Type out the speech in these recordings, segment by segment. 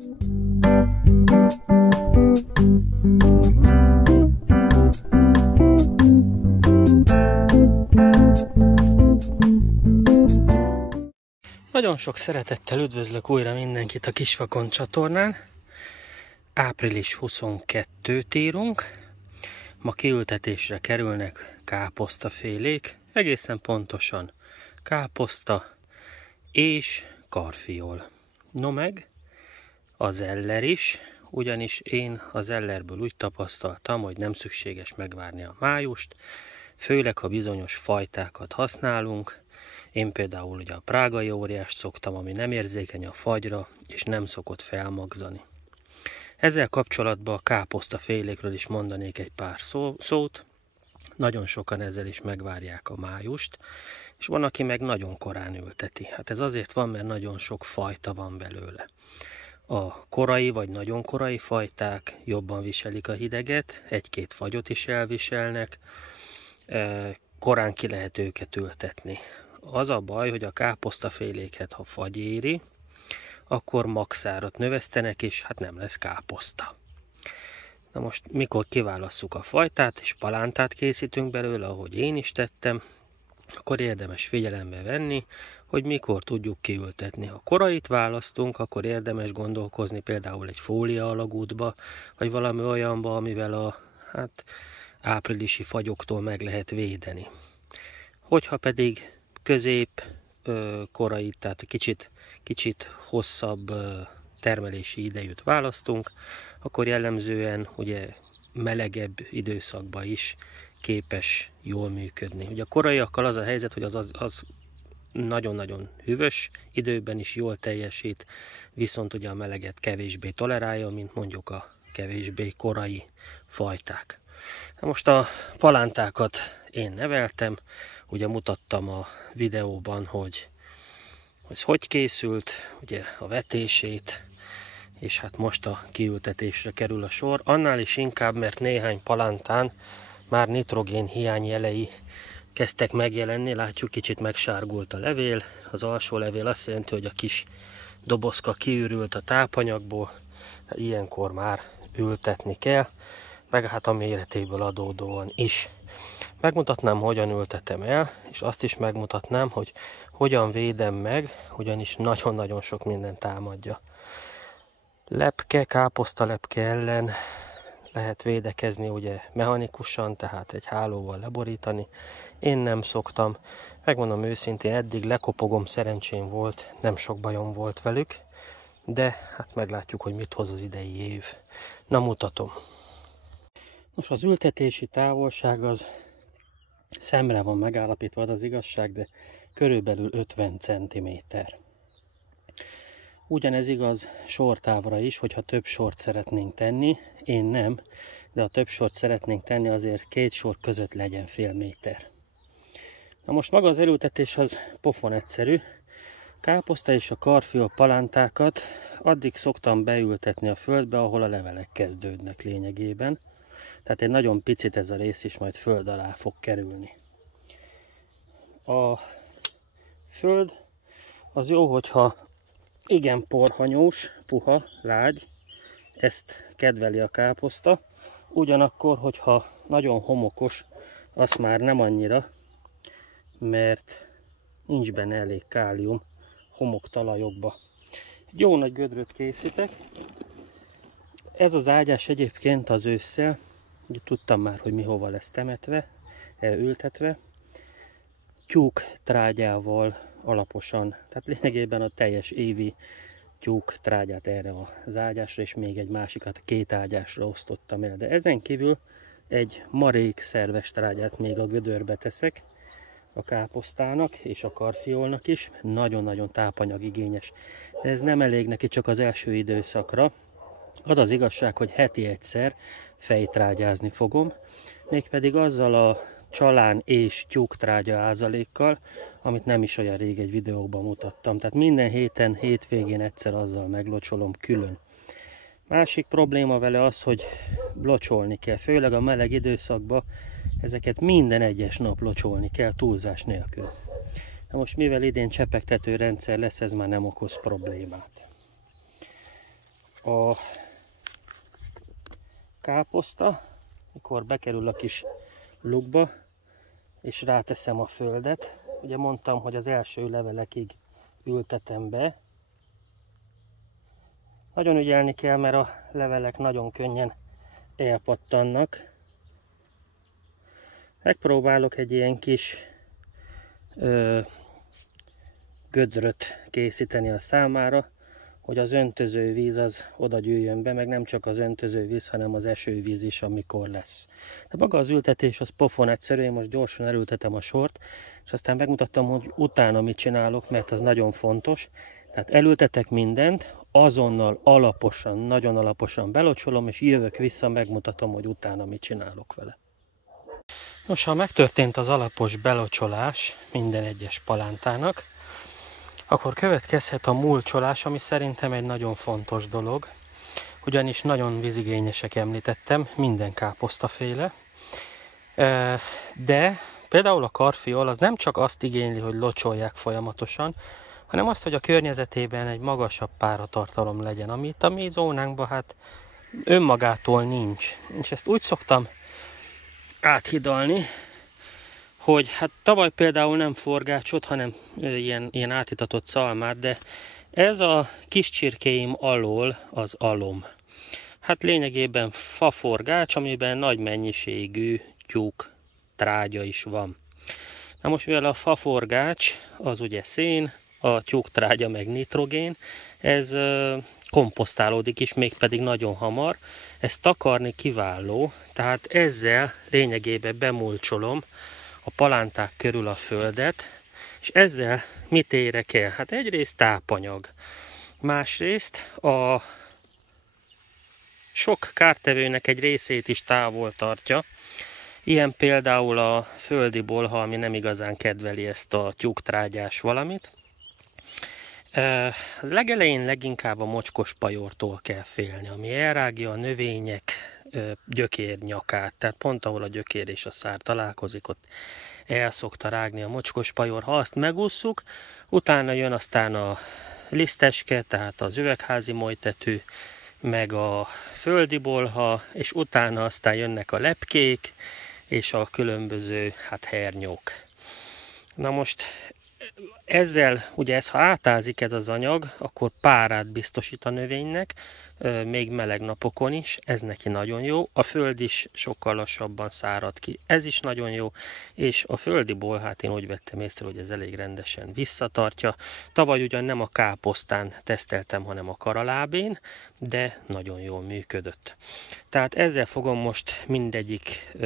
Nagyon sok szeretettel üdvözlök újra mindenkit a Kisvakond csatornán. Április 22-t írunk. Ma kiültetésre kerülnek káposztafélék, egészen pontosan káposzta és karfiol. No meg a zeller is, ugyanis én a zellerből úgy tapasztaltam, hogy nem szükséges megvárni a májust, főleg ha bizonyos fajtákat használunk. Én például ugye a prágai óriást szoktam, ami nem érzékeny a fagyra, és nem szokott felmagzani. Ezzel kapcsolatban a káposztafélékről is mondanék egy pár szót. Nagyon sokan ezzel is megvárják a májust, és van, aki meg nagyon korán ülteti. Hát ez azért van, mert nagyon sok fajta van belőle. A korai vagy nagyon korai fajták jobban viselik a hideget, egy-két fagyot is elviselnek, korán ki lehet őket ültetni. Az a baj, hogy a káposztaféléket, ha fagy éri, akkor magszárat növesztenek, és hát nem lesz káposzta. Na most, mikor kiválasszuk a fajtát, és palántát készítünk belőle, ahogy én is tettem, akkor érdemes figyelembe venni, hogy mikor tudjuk kiültetni. Ha korait választunk, akkor érdemes gondolkozni például egy fólia alagútba, vagy valami olyanba, amivel a áprilisi fagyoktól meg lehet védeni. Hogyha pedig közép korai, tehát kicsit hosszabb termelési idejűt választunk, akkor jellemzően ugye melegebb időszakban is képes jól működni. Ugye a koraiakkal az a helyzet, hogy az nagyon-nagyon hűvös időben is jól teljesít, viszont ugye a meleget kevésbé tolerálja, mint mondjuk a kevésbé korai fajták. Most a palántákat én neveltem, ugye mutattam a videóban, hogy készült, ugye a vetését, és hát most a kiültetésre kerül a sor. Annál is inkább, mert néhány palántán már nitrogén hiány jelei kezdtek megjelenni, látjuk, kicsit megsárgult a levél, az alsó levél azt jelenti, hogy a kis dobozka kiürült a tápanyagból, ilyenkor már ültetni kell, meg hát a méretéből adódóan is. Megmutatnám, hogyan ültetem el, és azt is megmutatnám, hogy hogyan védem meg, ugyanis nagyon-nagyon sok minden támadja. Lepke, káposztalepke ellen lehet védekezni ugye mechanikusan, tehát egy hálóval leborítani. Én nem szoktam, megmondom őszintén, eddig lekopogom, szerencsém volt, nem sok bajom volt velük, de hát meglátjuk, hogy mit hoz az idei év. Na, mutatom. Nos, az ültetési távolság az szemre van megállapítva, az igazság, de körülbelül 50 cm. Ugyanez igaz sortávra is, hogyha több sort szeretnénk tenni, én nem, de ha több sort szeretnénk tenni, azért két sor között legyen fél méter. Na most maga az elültetés az pofon egyszerű. Káposzta és a karfiol palántákat addig szoktam beültetni a földbe, ahol a levelek kezdődnek lényegében. Tehát egy nagyon picit ez a rész is majd föld alá fog kerülni. A föld az jó, hogyha igen porhanyós, puha, lágy, ezt kedveli a káposzta. Ugyanakkor, hogyha nagyon homokos, az már nem annyira, mert nincs benne elég kálium homoktalajokba. Egy jó nagy gödröt készítek. Ez az ágyás egyébként az ősszel, ugye tudtam már, hogy mi hova lesz temetve, ültetve, tyúk trágyával alaposan, tehát lényegében a teljes évi tyúk trágyát erre az ágyásra, és még egy másikat két ágyásra osztottam el. De ezen kívül egy marék szerves trágyát még a gödörbe teszek, a káposztának és a karfiolnak is, nagyon-nagyon tápanyagigényes. De ez nem elég neki csak az első időszakra. Az az igazság, hogy heti egyszer fejtrágyázni fogom, mégpedig azzal a csalán és tyúktrágya ázalékkal, amit nem is olyan rég egy videóban mutattam. Tehát minden hétvégén egyszer azzal meglocsolom külön. Másik probléma vele az, hogy locsolni kell, főleg a meleg időszakban ezeket minden egyes nap locsolni kell túlzás nélkül. Na most mivel idén csepegtető rendszer lesz, ez már nem okoz problémát. a káposzta, mikor bekerül a kis lukba, és ráteszem a földet. Ugye mondtam, hogy az első levelekig ültetem be. Nagyon ügyelni kell, mert a levelek nagyon könnyen elpattannak. Megpróbálok egy ilyen kis gödröt készíteni a számára, hogy az öntöző víz az oda gyűjjön be, meg nem csak az öntöző víz, hanem az esővíz is, amikor lesz. De maga az ültetés az pofon egyszerű, én most gyorsan elültetem a sort, és aztán megmutattam, hogy utána mit csinálok, mert az nagyon fontos. Tehát elültetek mindent, azonnal alaposan, nagyon alaposan belocsolom, és jövök vissza, megmutatom, hogy utána mit csinálok vele. Nos, ha megtörtént az alapos belocsolás minden egyes palántának, akkor következhet a mulcsolás, ami szerintem egy nagyon fontos dolog, ugyanis nagyon vízigényesek, említettem, minden káposztaféle, de például a karfiol az nem csak azt igényli, hogy locsolják folyamatosan, hanem azt, hogy a környezetében egy magasabb páratartalom legyen, amit a mi zónánkban hát önmagától nincs. És ezt úgy szoktam áthidalni, hogy hát tavaly például nem forgácsot, hanem ilyen átitatott szalmát, de ez a kis csirkéim alól az alom. Hát lényegében faforgács, amiben nagy mennyiségű tyúk trágya is van. Na most mivel a faforgács az ugye szén, a tyúktrágya meg nitrogén, ez komposztálódik is, mégpedig nagyon hamar. Ez takarni kiváló, tehát ezzel lényegében bemulcsolom a palánták körül a földet, és ezzel mit érek el? Hát egyrészt tápanyag, másrészt a sok kártevőnek egy részét is távol tartja, ilyen például a földi bolha, ami nem igazán kedveli ezt a tyúktrágyás valamit. Az legelején leginkább a mocskos pajortól kell félni, ami elrágja a növények gyökérnyakát, tehát pont ahol a gyökér és a szár találkozik, ott el szokta rágni a mocskos pajor. Ha azt megússzuk, utána jön aztán a liszteske, tehát az üvegházi molytetű, meg a földi bolha, és utána aztán jönnek a lepkék, és a különböző hernyók. Na most ezzel, ugye ha átázik ez az anyag, akkor párát biztosít a növénynek, még meleg napokon is, ez neki nagyon jó. A föld is sokkal lassabban szárad ki, ez is nagyon jó, és a földi bolhát én úgy vettem észre, hogy ez elég rendesen visszatartja. Tavaly ugyan nem a káposztán teszteltem, hanem a karalábén, de nagyon jól működött. Tehát ezzel fogom most mindegyik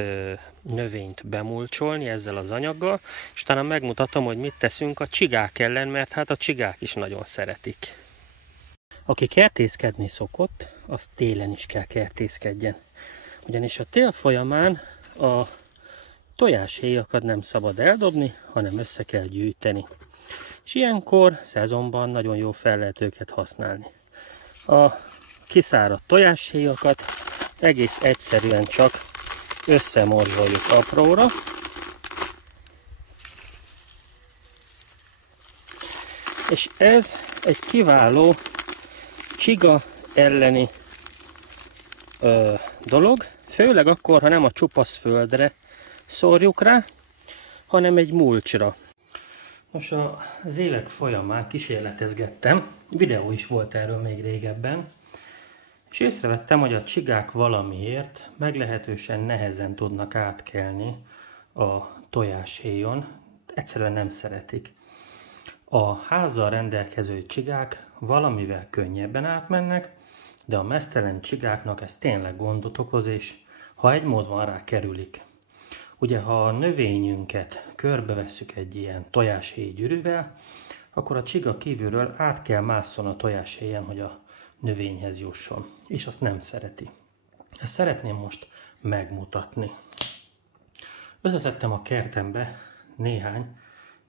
növényt bemulcsolni ezzel az anyaggal, és utána megmutatom, hogy mit teszünk a csigák ellen, mert hát a csigák is nagyon szeretik. Aki kertészkedni szokott, az télen is kell kertészkedjen. Ugyanis a tél folyamán a tojáshéjakat nem szabad eldobni, hanem össze kell gyűjteni. És ilyenkor szezonban nagyon jó fel lehet őket használni. A kiszáradt tojáshéjakat egész egyszerűen csak összemorzsoljuk apróra. És ez egy kiváló csiga elleni dolog, főleg akkor, ha nem a csupasz földre szórjuk rá, hanem egy mulcsra. Most az évek folyamán kísérletezgettem, videó is volt erről még régebben, és észrevettem, hogy a csigák valamiért meglehetősen nehezen tudnak átkelni a tojáshéjon, egyszerűen nem szeretik. A házzal rendelkező csigák valamivel könnyebben átmennek, de a meztelen csigáknak ez tényleg gondot okoz, és ha egy mód van rá, kerülik. Ugye, ha a növényünket körbevesszük egy ilyen tojáshéj gyűrűvel, akkor a csiga kívülről át kell másszon a tojáshéjen, hogy a növényhez jusson, és azt nem szereti. Ezt szeretném most megmutatni. Összeszedtem a kertembe néhány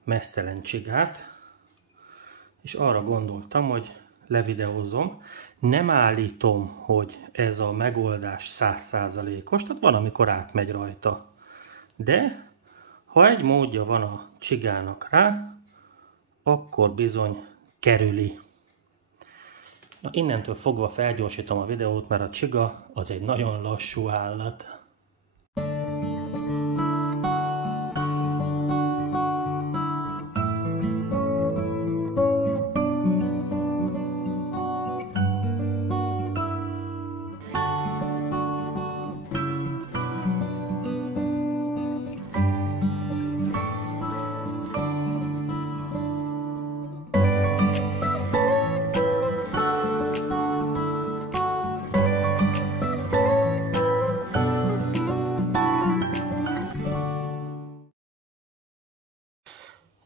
meztelen csigát, és arra gondoltam, hogy levideózom. Nem állítom, hogy ez a megoldás 100%-os, tehát van, amikor átmegy rajta. De ha egy módja van a csigának rá, akkor bizony kerüli. Na, innentől fogva felgyorsítom a videót, mert a csiga az egy nagyon lassú állat.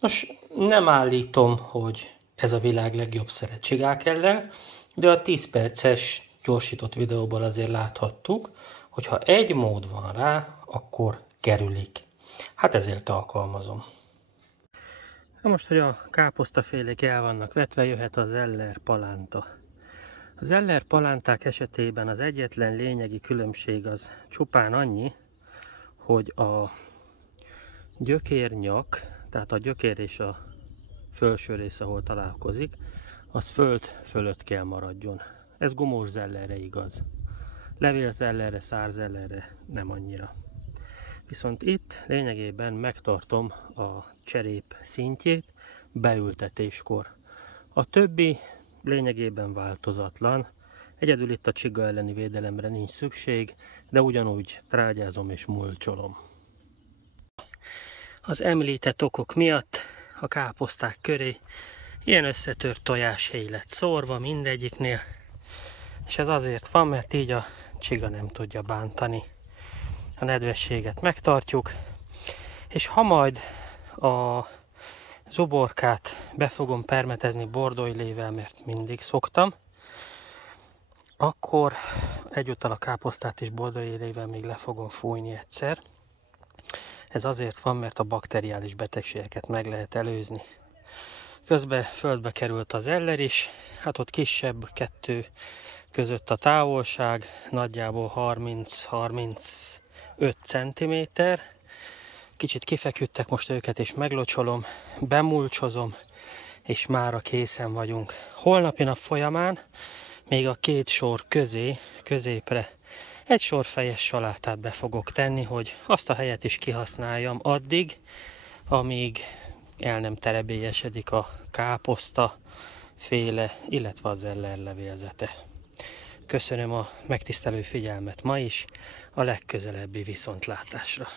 Nos, nem állítom, hogy ez a világ legjobb szere csigák ellen, de a 10 perces gyorsított videóból azért láthattuk, hogy ha egy mód van rá, akkor kerülik. Hát ezért alkalmazom. Na most, hogy a káposztafélék el vannak vetve, jöhet az Eller palánta. Az Eller palánták esetében az egyetlen lényegi különbség az csupán annyi, hogy a gyökérnyak, tehát a gyökér és a felső rész, ahol találkozik, az föld fölött kell maradjon. Ez gumós zellerre igaz. Levélzellerre, szárzellerre nem annyira. Viszont itt lényegében megtartom a cserép szintjét beültetéskor. A többi lényegében változatlan. Egyedül itt a csiga elleni védelemre nincs szükség, de ugyanúgy trágyázom és mulcsolom. Az említett okok miatt a káposzták köré ilyen összetört tojáshéj lett szórva mindegyiknél, és ez azért van, mert így a csiga nem tudja bántani. A nedvességet megtartjuk, és ha majd a zuborkát be fogom permetezni bordóillével, mert mindig szoktam, akkor egyúttal a káposztát is bordóillével még le fogom fújni egyszer. Ez azért van, mert a bakteriális betegségeket meg lehet előzni. Közben földbe került az Eller is, hát ott kisebb, kettő között a távolság, nagyjából 30-35 cm. Kicsit kifeküdtek, most őket is meglocsolom, bemulcsozom, és mára készen vagyunk. Holnapi nap folyamán még a két sor középre egy sor fejes salátát be fogok tenni, hogy azt a helyet is kihasználjam addig, amíg el nem terebélyesedik a káposzta féle, illetve az Eller levélzete. Köszönöm a megtisztelő figyelmet ma is, a legközelebbi viszontlátásra.